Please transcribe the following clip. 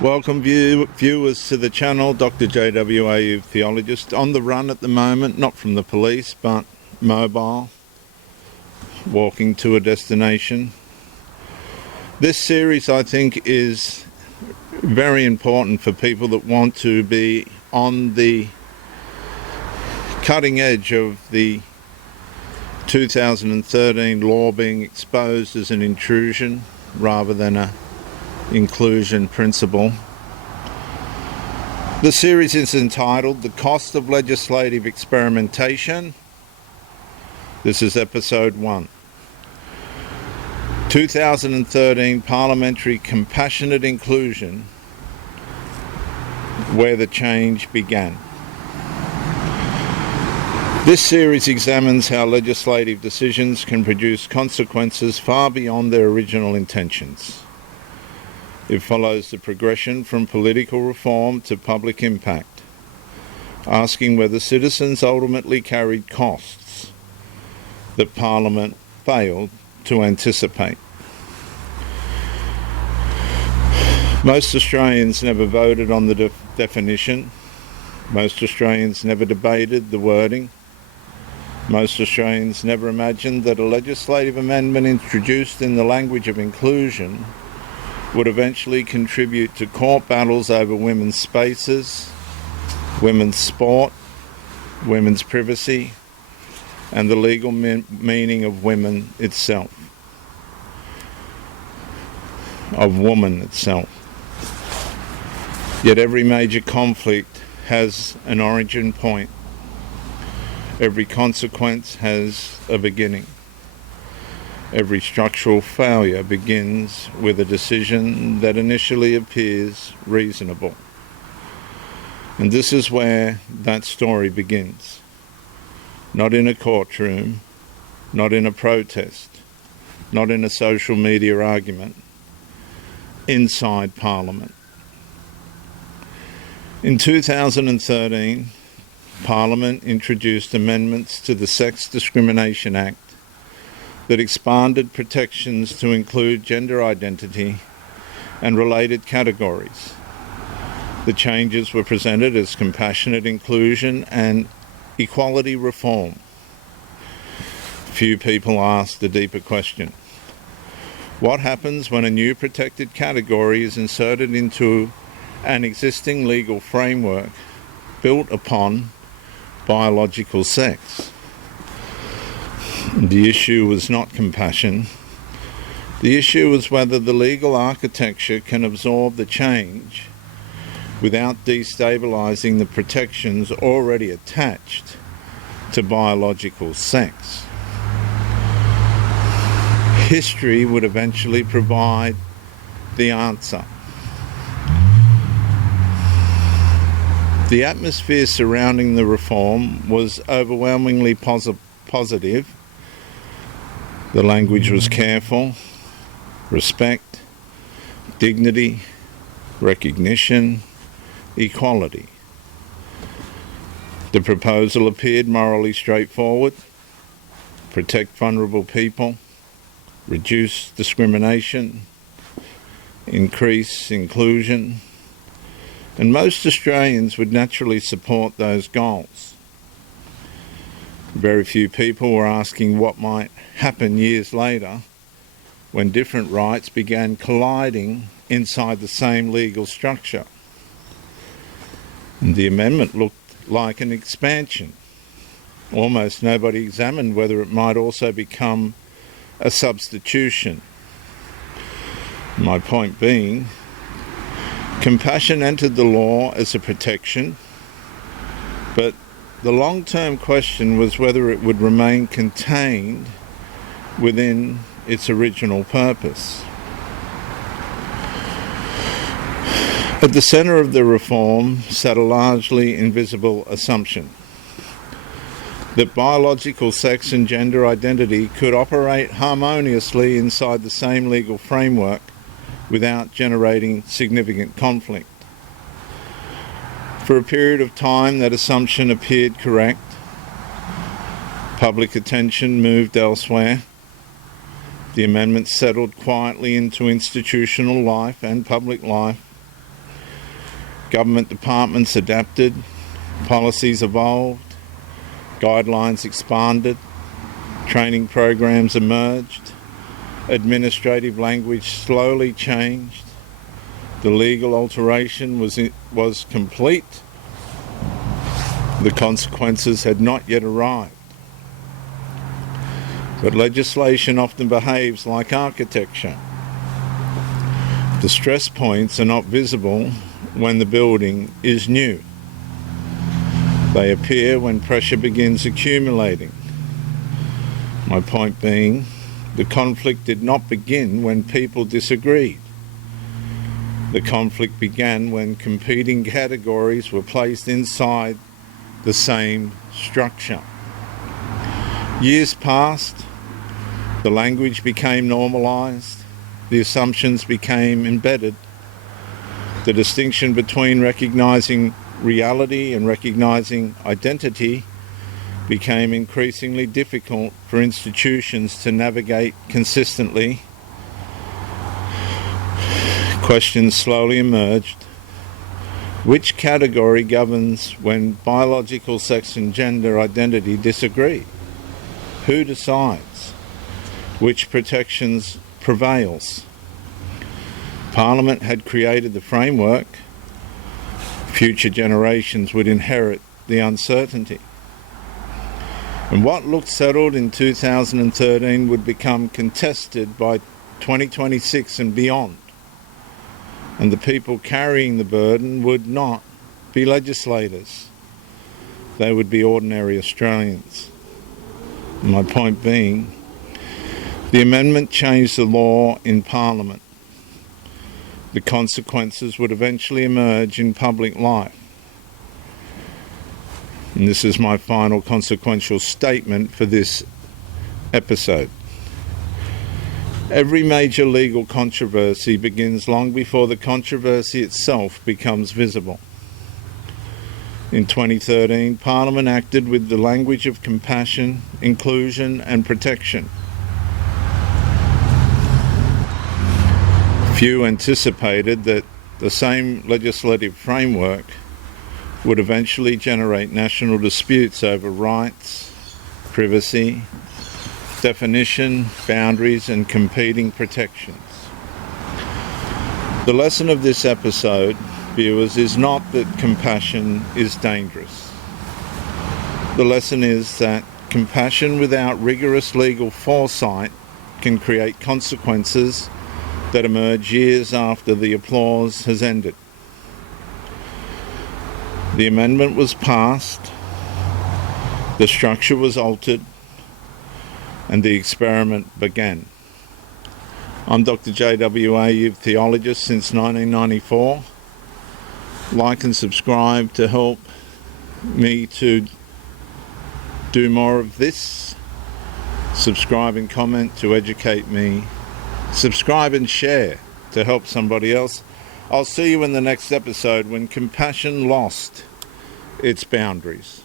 Welcome viewers to the channel. Dr. J.W. Ayoub, Theologist, on the run at the moment, not from the police but mobile, walking to a destination. This series, I think, is very important for people that want to be on the cutting edge of the 2013 law being exposed as an intrusion rather than a inclusion principle. The series is entitled The Cost of Legislative Experimentation. This is episode 1. 2013 Parliamentary Compassionate Inclusion, where the change began. This series examines how legislative decisions can produce consequences far beyond their original intentions. It follows the progression from political reform to public impact, asking whether citizens ultimately carried costs that Parliament failed to anticipate. Most Australians never voted on the definition. Most Australians never debated the wording. Most Australians never imagined that a legislative amendment introduced in the language of inclusion would eventually contribute to court battles over women's spaces, women's sport, women's privacy, and the legal meaning of women itself, of woman itself. Yet every major conflict has an origin point. Every consequence has a beginning. Every structural failure begins with a decision that initially appears reasonable. And this is where that story begins. Not in a courtroom, not in a protest, not in a social media argument, inside Parliament. In 2013, Parliament introduced amendments to the Sex Discrimination Act that expanded protections to include gender identity and related categories. The changes were presented as compassionate inclusion and equality reform. Few people asked a deeper question. What happens when a new protected category is inserted into an existing legal framework built upon biological sex? The issue was not compassion. The issue was whether the legal architecture can absorb the change without destabilizing the protections already attached to biological sex. History would eventually provide the answer. The atmosphere surrounding the reform was overwhelmingly positive. The language was careful: respect, dignity, recognition, equality. The proposal appeared morally straightforward: protect vulnerable people, reduce discrimination, increase inclusion, and most Australians would naturally support those goals. Very few people were asking what might happen years later when different rights began colliding inside the same legal structure. And the amendment looked like an expansion. Almost nobody examined whether it might also become a substitution. My point being, compassion entered the law as a protection, but the long-term question was whether it would remain contained within its original purpose. At the centre of the reform sat a largely invisible assumption: that biological sex and gender identity could operate harmoniously inside the same legal framework without generating significant conflict. For a period of time, that assumption appeared correct. Public attention moved elsewhere. The amendment settled quietly into institutional life and public life. Government departments adapted, policies evolved, guidelines expanded, training programs emerged, administrative language slowly changed, the legal alteration was complete, the consequences had not yet arrived. But legislation often behaves like architecture. The stress points are not visible when the building is new. They appear when pressure begins accumulating. My point being, the conflict did not begin when people disagreed. The conflict began when competing categories were placed inside the same structure. Years passed, the language became normalised, the assumptions became embedded. The distinction between recognising reality and recognising identity became increasingly difficult for institutions to navigate consistently. Questions slowly emerged. Which category governs when biological sex and gender identity disagree? Who decides? Which protections prevails? Parliament had created the framework. Future generations would inherit the uncertainty. And what looked settled in 2013 would become contested by 2026 and beyond. And the people carrying the burden would not be legislators. They would be ordinary Australians. My point being, the amendment changed the law in Parliament. The consequences would eventually emerge in public life. And this is my final consequential statement for this episode. Every major legal controversy begins long before the controversy itself becomes visible. In 2013, Parliament acted with the language of compassion, inclusion and protection. Few anticipated that the same legislative framework would eventually generate national disputes over rights, privacy, definition, boundaries and competing protections. The lesson of this episode, viewers, is not that compassion is dangerous. The lesson is that compassion without rigorous legal foresight can create consequences that emerge years after the applause has ended. The amendment was passed, the structure was altered, and the experiment began. I'm Dr. J.W. Ayoub, Theologist since 1994. Like and subscribe to help me to do more of this. Subscribe and comment to educate me. Subscribe and share to help somebody else. I'll see you in the next episode when compassion lost its boundaries.